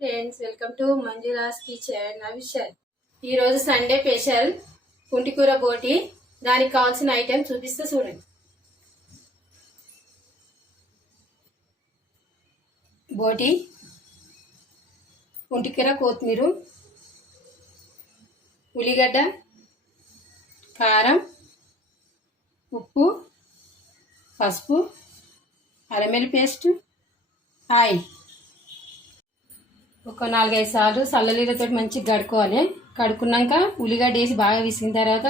Friends, welcome to Manjula's kitchen official. ఈరోజు Sunday special పుంటికూర బోటి. దానికి కావాల్సిన ఐటెం చూపిస్తే చూడండి. బోటి, పుంటికూర, కొత్తిమీర, ఉల్లిగడ్డ, కారం, ఉప్పు, పసుపు, అల్లం వెల్లుల్లి పేస్ట్, ఆయిల్. ఒక 4-5 సార్లు చల్లనీళ్ళతో మంచిగా కడుక్కోవాలి. కడుక్కున్నాక ఉల్లిగడ్డ వేసి బాగా విసిగిన తర్వాత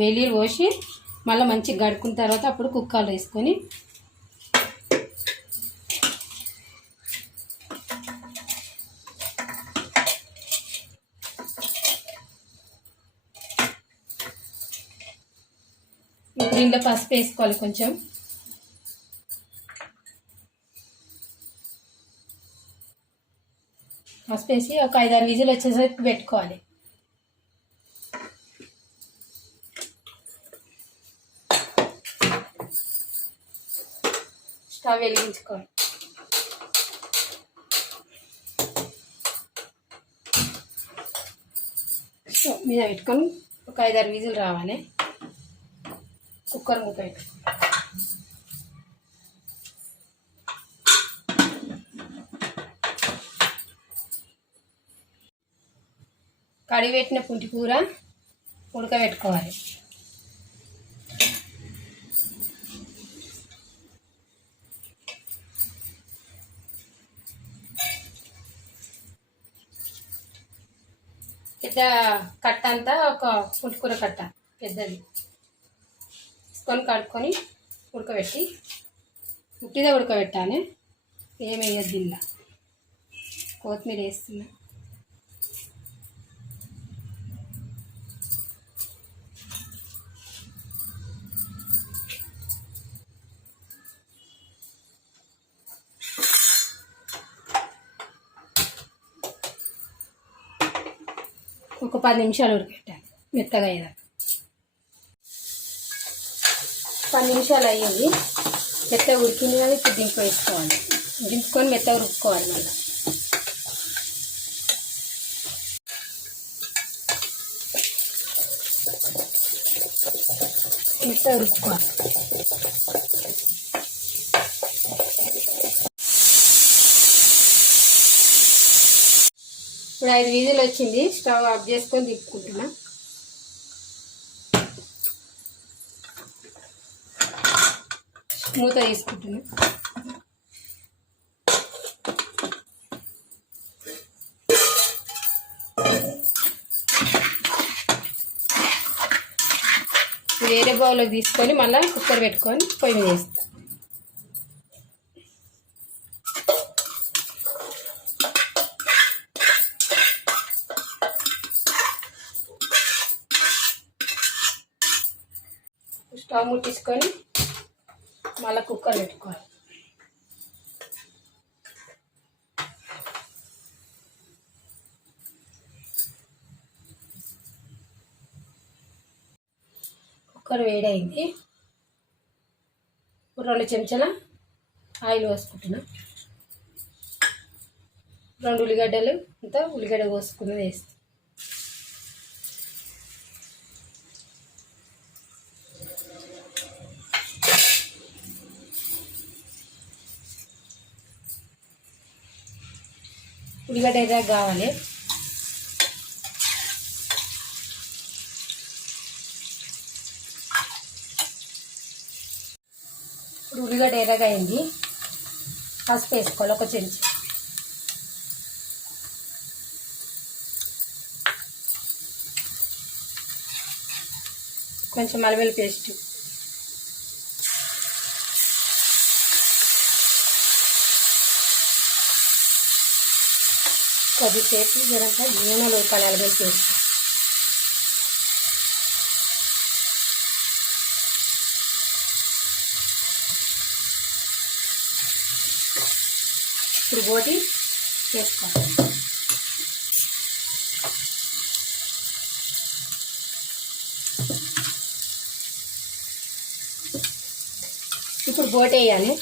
వేడి పోసి మళ్ళీ మంచిగా కడుక్కున్న తర్వాత అప్పుడు కుక్కర్లో వేసుకొని ఇప్పుడు ఇంట్లో పసుపు వేసుకోవాలి. కొంచెం పసుపు వేసి ఒక 5-6 విజిల్ వచ్చేసరికి పెట్టుకోవాలి. స్టవ్ వెలిగించుకోవాలి. స్టవ్ మీద పెట్టుకొని ఒక 5-6 విజిల్ రావాలి. కుక్కర్ మూత పెట్టుకోవాలి. కడిగి పెట్టిన పుంటికూర ఉడకబెట్టుకోవాలి. పెద్ద కట్ట అంతా ఒక పుంటికూర కట్ట పెద్దది తీసుకొని కడుక్కొని ఉడకబెట్టి ఉట్టిగా ఉడకబెట్టాలి. ఏమి వేయద్దు. ఇలా కొత్తిమీర వేస్తున్నా. ఒక 10 నిమిషాలు ఉడకబెట్టాలి మెత్తగా అయ్యేదాకా. 10 నిమిషాలు అయ్యింది. మెత్తగా ఉడికింది కానీ ఇప్పుడు దింపు వేసుకోవాలి. దింపుకొని మెత్తగా ఉడుకోవాలి. మళ్ళీ మెత్తగా ఉడుకోవాలి. ఇప్పుడు 5 విజిల్ వచ్చింది. స్టవ్ ఆఫ్ చేసుకొని తిప్పుకుంటున్నా. మూత తీసుకుంటున్నా. వేరే బౌల్లోకి తీసుకొని మళ్ళీ కుక్కర్ పెట్టుకొని పొయ్యి మీద వేస్తాం. స్టవ్ ముట్టించుకొని మళ్ళీ కుక్కర్ పెట్టుకోవాలి. కుక్కర్ వేడైంది. 2 చెంచాల ఆయిల్ పోసుకుంటున్నా. 2 ఉల్లిగడ్డలు అంతా ఉల్లిగడ్డ కోసుకుని వేస్తాం. ఉల్లిగడ్డ ఎర్రగా కావాలి. ఇప్పుడు ఉల్లిగడ్డ ఎర్రగా అయింది. పసుపు వేసుకోవాలి 1 చెంచా. కొంచెం అల్లం వెల్లుల్లి పేస్ట్, కొద్దిసేపు జరంతా నూనెలో ఉప్పాలి. అల్లం వెల్లుల్లి పేస్ట్ ఇప్పుడు బోటి వేసుకోవాలి. ఇప్పుడు బోటి వేయాలి.